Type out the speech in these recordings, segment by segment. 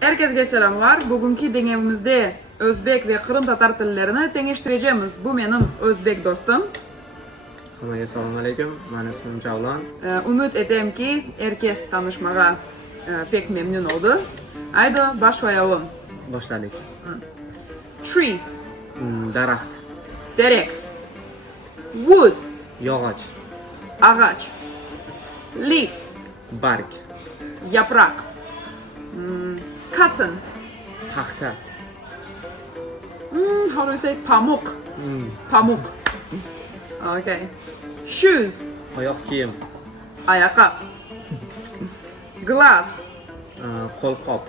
Herkesga selamlar. Bugünkü deneyimimizde Özbek ve Kırım Tatar tillerini teniştireceğiz. Bu benim Özbek dostum. Hammaga assalomu alaykum. Meni ismim Javlon. Umid etayım ki herkes tanışmağa pek memnun oldu. Haydi başlayalım. Boshladik. Tree, Daraxt, derek. Wood, yog'och, ağaç. Leaf, barg, yaprak. Cotton, paxta, how do you say pamuk? Pamuk. Okay. Shoes, oyoq kiyim, ayakkabı. Gloves, qo'lqop,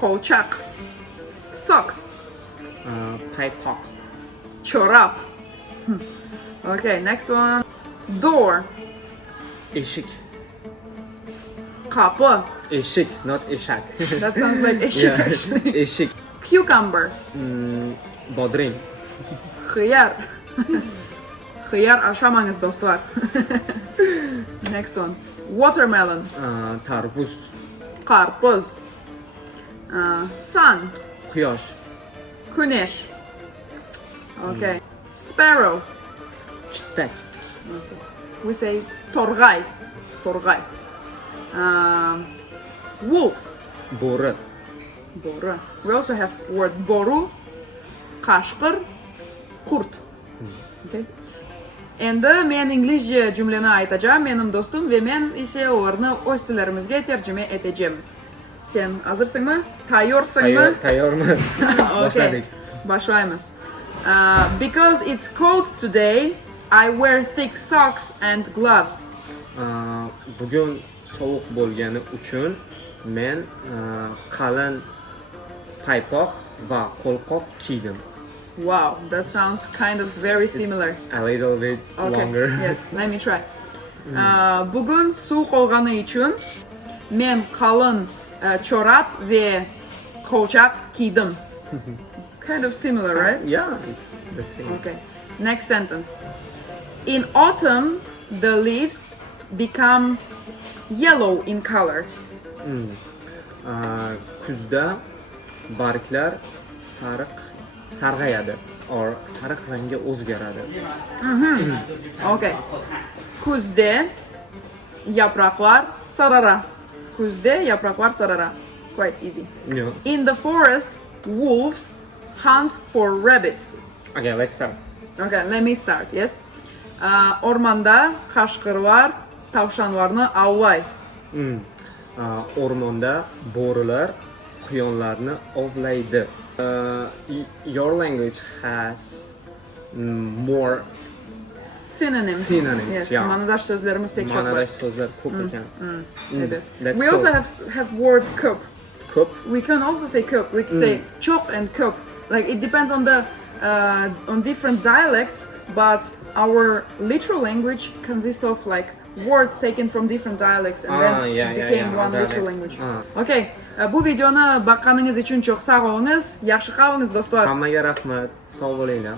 kolçak. Socks, paypoq, çorap. Okay, next one. Door, eshik, kapı. eshik, not eshak. That sounds like eşik Yeah, actually. eshik, Cucumber, bodring, hıyar. Hıyar aşamanız dostlar. Next one. Watermelon, tarvuz, karpuz. Sun, quyosh, güneş. Okay. Sparrow, chittak, okay. We say torgay. Torgay. Wolf, bo'ri, boru. We also have word boru, kaşkır, kurt. Okay. Endi men İngilizce cümleni aytacağım benim dostum ve men ise onları öz tillerimizge tercüme edeceğimiz. Sen hazırsın Tayyorsın mı? Tayyormiz. Okay. Boshladik. Başlayımız. Because it's cold today, I wear thick socks and gloves. Bugun sovuq bo'lgani uchun men qalin paypoq va qo'lqop kiydim. Wow, that sounds kind of very similar. A little bit Okay, longer. yes, let me try. Bugün soğuk olganı için men kalın çorap ve kolçak giydim. Kind of similar, right? Yeah, it's the same. Okay. Next sentence. In autumn, the leaves become yellow in color. Kuzda barglar sarg'ayadi or sariq rangga o'zgaradi. Okay. Kuzde yapraklar sarara. Kuzde yapraklar sarara. Quite easy. Yeah. In the forest, wolves hunt for rabbits. Okay, let's start. Okay, let me start. Yes. Ormanda kaşkırlar tavşanlarını avlay. O'rmonda bo'rilar quyonlarni ovlaydi. Your language has more Synonyms. synonyms. Yes. Yeah. Manadaş sözlerimiz pek çok var. Manadaş sözler ko'p ekan. Evet. Let's We go. also have word cup. Ko'p. We can also say cup. We can say chop and cup. Like it depends on the on different dialects, but our literal language consists of like words taken from different dialects and then Yeah, it became yeah, one got literal it. language. Okay. Bu videoni baqqaningiz uchun çok sağ olunuz. Yaxshi qalıngiz dostlar. Hammaga rahmat. Sog' bo'linglar.